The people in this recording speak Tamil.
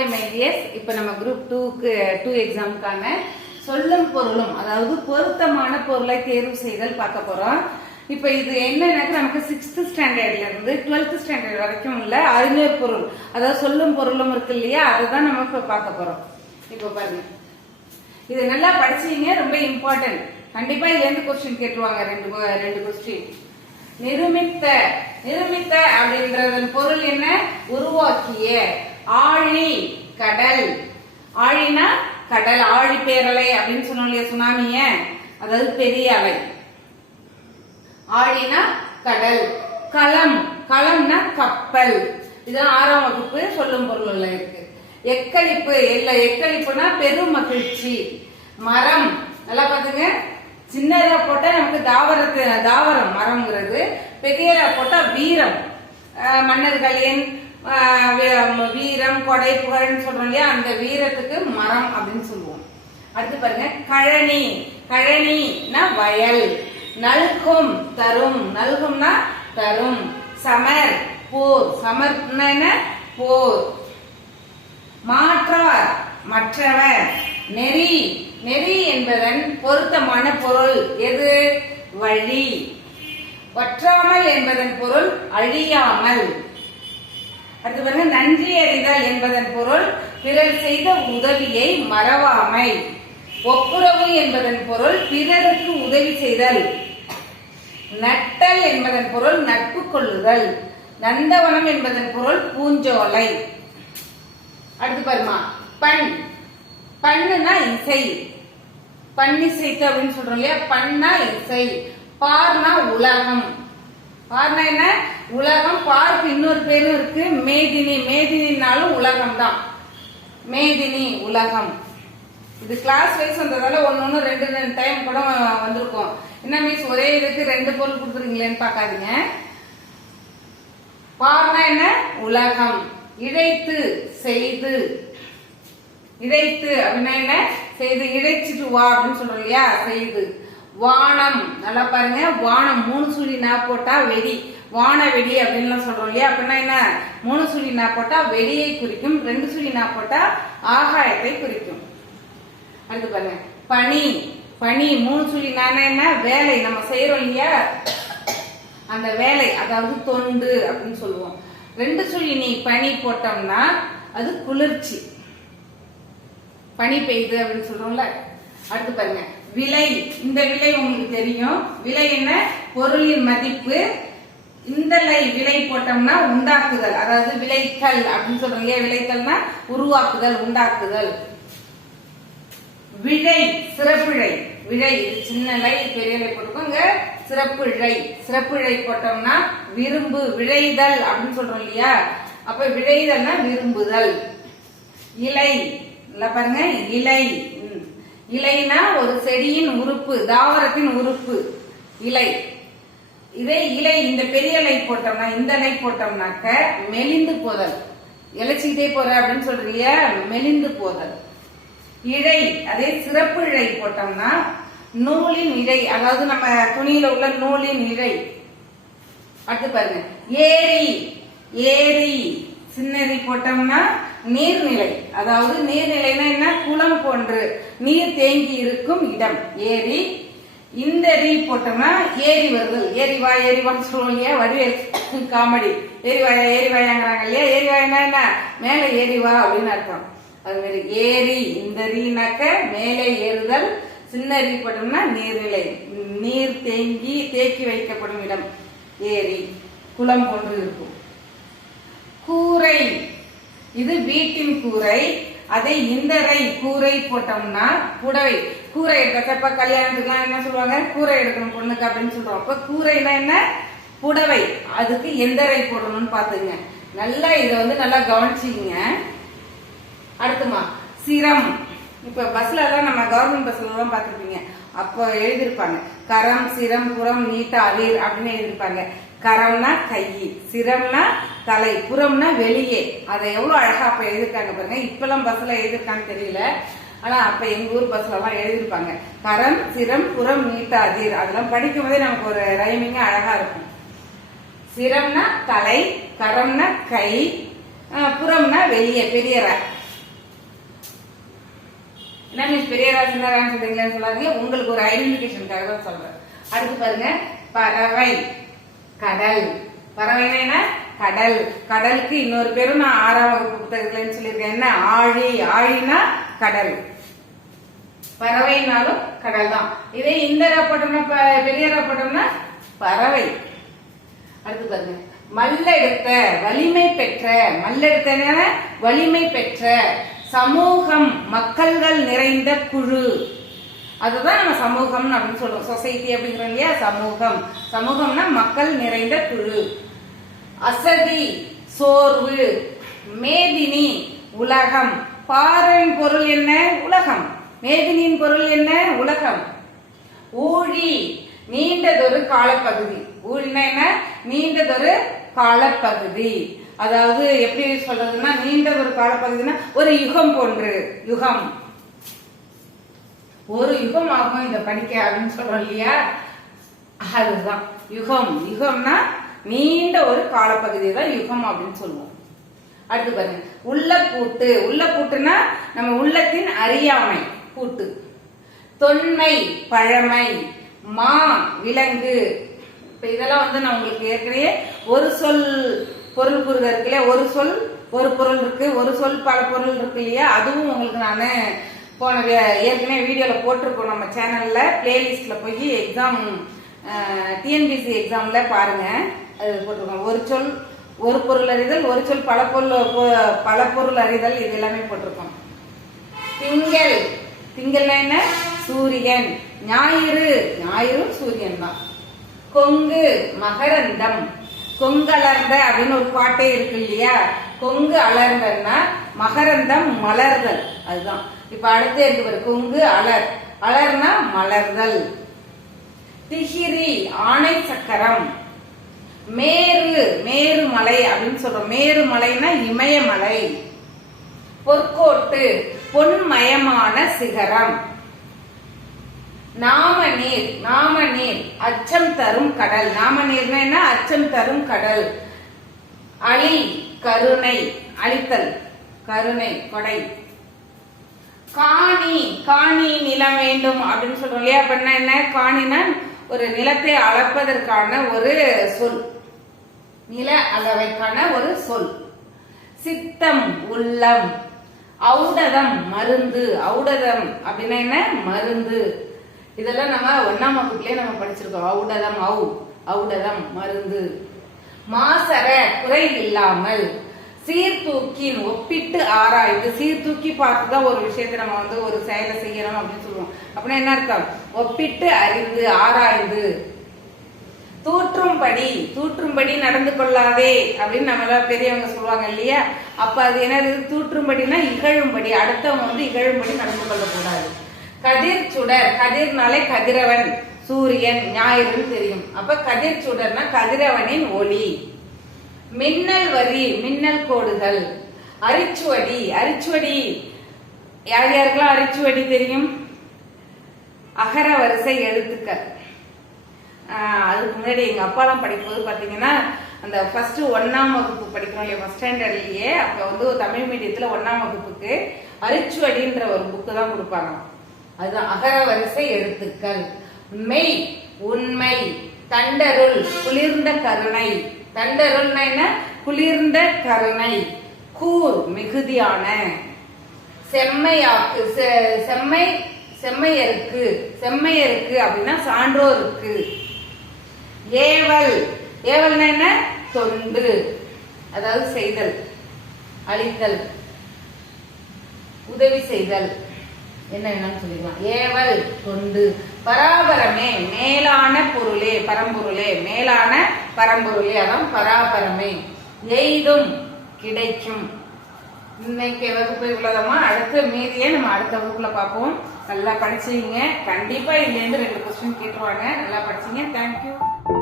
ஹாய் மை டியர்ஸ் இப்போ நம்ம குரூப் டூக்கு டூ எக்ஸாமுக்கான சொல்லும் பொருளும் அதாவது பொருத்தமான பொருளை தேர்வு செய்தல் பார்க்க போறோம். இப்போ இது என்னன்னாக்க நமக்கு சிக்ஸ்த் ஸ்டாண்டர்ட்ல இருந்து டுவெல்த் ஸ்டாண்டர்ட் வரைக்கும் உள்ள அறிஞர் பொருள் அதாவது சொல்லும் பொருளும் இருக்கு இல்லையா? அதுதான் நம்ம இப்போ பார்க்க போறோம். இப்போ பாருங்க. இது நல்லா படிச்சீங்க ரொம்ப இம்பார்ட்டன்ட் கண்டிப்பா இதுல இருந்து கொஸ்டின் கேட்டுருவாங்க ரெண்டு ரெண்டு கொஸ்டின் நிருமித்த நிருமித்த அப்படின்றதன் பொருள் என்ன? உருவாக்கிய. ஆழி கடல். ஆழினா கடல் ஆழி பேரலை அப்படின்னு சொன்னோம் இல்லையா சுனாமிய? அதாவது பெரிய அலை. ஆழினா கடல். களம் களம்னா கப்பல். இதெல்லாம் ஆறாம் வகுப்பு சொல்லும் பொருள்ல இருக்கு. எக்களிப்பு. இல்லை எக்களிப்புனா பெரும் மகிழ்ச்சி. மரம். நல்லா பாத்துங்க சின்னதா போட்டா நமக்கு தாவரத்து தாவரம் மரம்ங்கிறது. பெரியதா போட்டா வீரம். மன்னர்களின் வீரம் கொடை புகழ்னு சொல்றோம் இல்லையா? அந்த வீரத்துக்கு மரம் அப்படின்னு சொல்லுவோம். அடுத்து பாருங்க கழனி. கழனினா வயல். நல்கும் தரும். நல்கும்னா தரும். சமர் போர். சமர்னா என்ன? போர். மாற்றார் மற்றவர். நெறி. நெறி என்பதன் பொருத்தமான பொருள் எது? வழி. வற்றாமல் என்பதன் பொருள் அழியாமல். அடுத்து பாருங்க நன்றி அறிதல் என்பதன் பொருள் பிறர் செய்த உதவியை மறவாமை. ஒப்புரவு என்பதன் பொருள் பிறருக்கு உதவி செய்தல். நட்டல் என்பதன் பொருள் நட்பு கொள்ளுதல். நந்தவனம் என்பதன் பொருள் பூஞ்சோலை. அடுத்து பாருமா பண். பண்ணுனா இசை. பண்ணிசைக்கு அப்படின்னு சொல்றோம் இல்லையா? பண்ணா இசை. பார்னா உலகம். பார்னா என்ன? உலகம் பார்க்கு இன்னொரு பேரும் இருக்கு. மேதினி. மேதினினாலும் உலகம் தான் மேதினி உலகம். இது கிளாஸ் வைஸ் வந்ததால ஒன்னு ஒன்று ரெண்டு ரெண்டு டைம் கூட வந்திருக்கும். என்ன மீன்ஸ் ஒரே இதுக்கு ரெண்டு பொருள் கொடுத்துருங்களேன்னு பார்க்காதீங்க. பார்னா என்ன? உலகம். இழைத்து செய்து. இழைத்து அப்படின்னா என்ன? செய்து இழைச்சிட்டு வா அப்படின்னு சொல்றோம் இல்லையா? செய்து. வானம். நல்லா பாருங்க. வானம் மூணு சுழி நா போட்டா வெடி. வான வெடி அப்படின்லாம் சொல்றோம் இல்லையா? அப்படின்னா என்ன? மூணு சுழி நா போட்டா வெடியை குறிக்கும். ரெண்டு சுழி நா போட்டா ஆகாயத்தை குறிக்கும். அடுத்து பாருங்க. பனி. பனி மூணு சுழி நானா என்ன? வேலை. நம்ம செய்யறோம் இல்லையா? அந்த வேலை அதாவது தொண்டு அப்படின்னு சொல்லுவோம். ரெண்டு சுழி நீ பனி போட்டோம்னா அது குளிர்ச்சி. பனி பெய்யுது அப்படின்னு சொல்றோம்ல? அடுத்து பாருங்க. விலை இந்த விலை உங்களுக்கு தெரியும். விலை என்ன? பொருளின் மதிப்பு. இந்த லை விலை போட்டோம்னா உண்டாக்குதல். அதாவது விளைத்தல் அப்படின்னு சொல்றோம். இல்லையா விளைத்தல்னா? உருவாக்குதல் உண்டாக்குதல். விழை சிறப்பிழை. விழை இது சின்ன லை பெரிய லை போட்டுக்கோங்க சிறப்பிழை. சிறப்பிழை போட்டோம்னா விரும்பு விழைதல் அப்படின்னு சொல்றோம் இல்லையா? அப்ப விழைதல்னா விரும்புதல். இலை. இல்ல பாருங்க. இலை. இலைனா ஒரு செடியின் உறுப்பு தாவரத்தின் உறுப்பு இலை. இதே இலை இந்த பெரிய இலை போட்டோம்னா இந்த இலை போட்டோம்னாக்க மெலிந்து போதல். இலைச்சிக்கிட்டே போற அப்படின்னு சொல்றிய மெலிந்து போதல். இழை அதே சிறப்பு இழை போட்டோம்னா நூலின் இழை அதாவது நம்ம துணியில உள்ள நூலின் இழை. அடுத்து பாருங்க. ஏரி ஏரி. சின்னரி போட்டோம்னா நீர்நிலை. அதாவது நீர்நிலைனா என்ன? குளம் போன்று நீர் தேங்கி இருக்கும் இடம். ஏரி. இந்த ரீ போட்டோம்னா ஏரி வருது. ஏரி வா சொல்லுவோம் இல்லையா? வடிவேல் காமெடி. ஏரி வாயா இல்லையா? ஏரி என்ன? மேலே ஏரி வா அப்படின்னு அர்த்தம். அது மாதிரி ஏரி இந்த ரீனாக்க மேலே ஏறுதல். சின்ன ரீ போட்டோம்னா நீர்நிலை. நீர் தேங்கி தேக்கி வைக்கப்படும் இடம். ஏரி. குளம் போன்று இருக்கும். இது வீட்டின் கூரை. அதை இந்தரை கூரை போட்டோம்னா புடவை. கூரை எடுக்கப்ப கல்யாணத்துக்குலாம் என்ன சொல்லுவாங்க? கூரை எடுக்கணும் பொண்ணுக்கு அப்படின்னு சொல்றோம். அப்ப கூரைனா என்ன? புடவை. அதுக்கு எந்தரை போடணும்னு பாத்துங்க நல்லா இதை வந்து நல்லா கவனிச்சிங்க அடுத்துமா சிரம். இப்ப பஸ்ல எல்லாம் நம்ம கவர்மெண்ட் பஸ்ல எல்லாம் பாத்துருப்பீங்க அப்போ எழுதியிருப்பாங்க. கரம் சிரம் புறம் நீட்ட அவிர் அப்படின்னு எழுதியிருப்பாங்க. கரம்னா கை சிரம்னா தலை புறம்னா வெளியே. அதை எவ்வளவு அழகா அப்ப எழுதிருக்காங்க பாருங்க. இப்பெல்லாம் பஸ்ல எழுதிருக்கான்னு தெரியல. ஆனா அப்ப எங்க ஊர் பஸ்ல எல்லாம் எழுதியிருப்பாங்க கரம் சிரம் புறம் நீட்டாதீர் அதெல்லாம் படிக்கும் போதே நமக்கு ஒரு ரைமிங்காக அழகா இருக்கும். சிரம்னா தலை கரம்னா கை புறம்னா வெளியே பெரியரா என்ன மீன்ஸ் பெரியரா சின்னரான்னு சொல்றீங்களான்னு சொல்லாதீங்க. உங்களுக்கு ஒரு ஐடென்டிபிகேஷனுக்காக தான் சொல்றேன். அடுத்து பாருங்க. பறவை. கடல். பறவைனா என்ன? கடல். கடலுக்கு இன்னொரு பேரும் நான் ஆறாம் வகுப்பு புத்தகத்துலன்னு சொல்லியிருக்கேன். என்ன? ஆழி. ஆழினா கடல். பறவைனாலும் கடல் தான் இதே இந்த ரப்பட்டம்னா பெரிய ரப்பட்டம்னா பறவை. அடுத்து பாருங்க. மல்லெடுத்த வலிமை பெற்ற மல்லெடுத்த வலிமை பெற்ற சமூகம் மக்கள்கள் நிறைந்த குழு. அதுதான் நம்ம சமூகம் அப்படின்னு சொல்றோம். சொசைட்டி அப்படிங்கிறோம் இல்லையா? சமூகம். சமூகம்னா மக்கள் நிறைந்த குழு. அசதி சோர்வு மேதினி உலகம். பாரின் பொருள் என்ன? உலகம். மேதினியின் பொருள் என்ன? உலகம். ஊழி நீண்டதொரு காலப்பகுதி. ஊழினா என்ன? நீண்டதொரு காலப்பகுதி. அதாவது எப்படி சொல்றதுன்னா நீண்டதொரு காலப்பகுதினா ஒரு யுகம் போன்று. யுகம். ஒரு யுகம் ஆகும் இதை படிக்க அப்படின்னு சொல்றோம் இல்லையா? அதுதான். யுகம். யுகம்னா நீண்ட ஒரு காலப்பகுதி தான் யுகம் அப்படின்னு சொல்லுவோம். அடுத்து பாருங்க. உள்ள பூட்டு உள்ள பூட்டுனா நம்ம உள்ளத்தின் அறியாமை பூட்டு தொன்மை பழமை மா விலங்கு. இப்ப இதெல்லாம் வந்து நான் உங்களுக்கு ஏற்கனவே ஒரு சொல் பொருள் புரிதல் இருக்கு இல்லையா ஒரு சொல் ஒரு பொருள் இருக்கு ஒரு சொல் பல பொருள் இருக்கு இல்லையா? அதுவும் உங்களுக்கு நான் போன ஏற்கனவே வீடியோல போட்டிருக்கோம் நம்ம சேனல்ல பிளேலிஸ்ட்ல போய் எக்ஸாம் டிஎன்பிசி எக்ஸாம்ல பாருங்க. போட்டிருக்கோம் ஒரு சொல் ஒரு பொருள் அறிதல் ஒரு சொல் பல பொருள் பல பொருள் அறிதல் இது எல்லாமே போட்டிருக்கோம். திங்கள். திங்கள்னா என்ன? சூரியன். ஞாயிறு. ஞாயிறு சூரியன் தான். கொங்கு. மகரந்தம். கொங்கு அலர்ந்த அப்படின்னு ஒரு பாட்டே இருக்கு இல்லையா? கொங்கு அலர்ந்தன்னா மகரந்தம் மலர்தல் அதுதான். இப்ப அடுத்து இருக்கு பாரு. கொங்கு அலர். அலர்னா மலர்தல் திகிரி ஆணை சக்கரம். மேரு மேரு மலை அப்படின்னு சொல்றோம். மேரு மலைனா இமயமலை. பொற்கோட்டு பொன்மயமான சிகரம். நாமநீர் நாமநீர் அச்சம் தரும் கடல். நாமநீர்னா என்ன? அச்சம் தரும் கடல். அழி கருணை அழித்தல். கருணை கொடை. காணி காணி நிலம் வேண்டும் அப்படின்னு சொல்றோம் இல்லையா? அப்படின்னா என்ன? காணினா ஒரு நிலத்தை அளப்பதற்கான ஒரு சொல். நில அளவைக்கான ஒரு சொல். சித்தம் உள்ளம் ஔடதம் மருந்து. ஔடதம் அப்படின்னா என்ன? மருந்து. இதெல்லாம் நம்ம ஒன்னாம் வகுப்புலயே நம்ம படிச்சிருக்கோம். ஔடதம் ஔ ஔடதம் மருந்து. மாசர குறை இல்லாமல் சீர்தூக்கின் ஒப்பிட்டு ஆராய்ந்து சீர்தூக்கி பார்த்து தான் ஒரு விஷயத்தை நம்ம வந்து ஒரு செயலை செய்யணும் அப்படின்னு சொல்லுவோம். அப்படின்னா என்ன அர்த்தம்? ஒப்பிட்டு அறிந்து ஆராய்ந்து. தூற்றும்படி தூற்றும்படி நடந்து கொள்ளாதே அப்படின்னு நம்மள பெரியவங்க சொல்லுவாங்க இல்லையா? அப்ப அது என்னது? தூற்றும்படினா இகழும்படி அடுத்தவங்க வந்து இகழும்படி நடந்து கொள்ளக்கூடாது. கதிர் சுடர் கதிர்னாலே கதிரவன் சூரியன் ஞாயிறுன்னு தெரியும். அப்ப கதிர் சுடர்னா கதிரவனின் ஒளி. மின்னல் வரி மின்னல் கோடுகள். அரிச்சுவடி அரிச்சுவடி. யார் யாருக்கெல்லாம் அரிச்சுவடி தெரியும்? அகர வரிசை எழுத்துக்கள். அதுக்கு முன்னாடி எங்கள் அப்பாலாம் படிக்கும்போது பார்த்தீங்கன்னா அந்த ஃபஸ்ட்டு ஒன்றாம் வகுப்பு படிக்கிறோம் இல்லையா ஃபஸ்ட் ஸ்டாண்டர்ட்லேயே அப்போ வந்து தமிழ் மீடியத்தில் ஒன்றாம் வகுப்புக்கு அரிச்சுவடின்ற ஒரு புக்கு தான் கொடுப்பாங்க. அது அகர வரிசை எழுத்துக்கள். மெய் உண்மை தண்டருள் குளிர்ந்த கருணை. தண்டருள்னா என்ன? குளிர்ந்த கருணை. கூர் மிகுதியான. செம்மையாக்கு செ- செம்மை செம்மையருக்கு. செம்மையருக்கு அப்படின்னா சான்றோருக்கு. ஏவல். ஏவல் என்ன? தொண்டு அதாவது செய்தல். அழித்தல். உதவி செய்தல். என்ன வேணாலும் சொல்லிக்கலாம் ஏவல் தொண்டு. பராபரமே மேலான பொருளே பரம்பொருளே மேலான பரம்பொருளே. அதான் பராபரமே. எய்தும் கிடைக்கும். இன்னைக்கு வகுப்பு இவ்வளவுதாம்மா. அடுத்த மீதியே நம்ம அடுத்த வகுப்புல பார்ப்போம். நல்லா படிச்சீங்க கண்டிப்பா இதுல இருந்து ரெண்டு கொஸ்டின் கேட்டுருவாங்க. நல்லா படிச்சீங்க தேங்க்யூ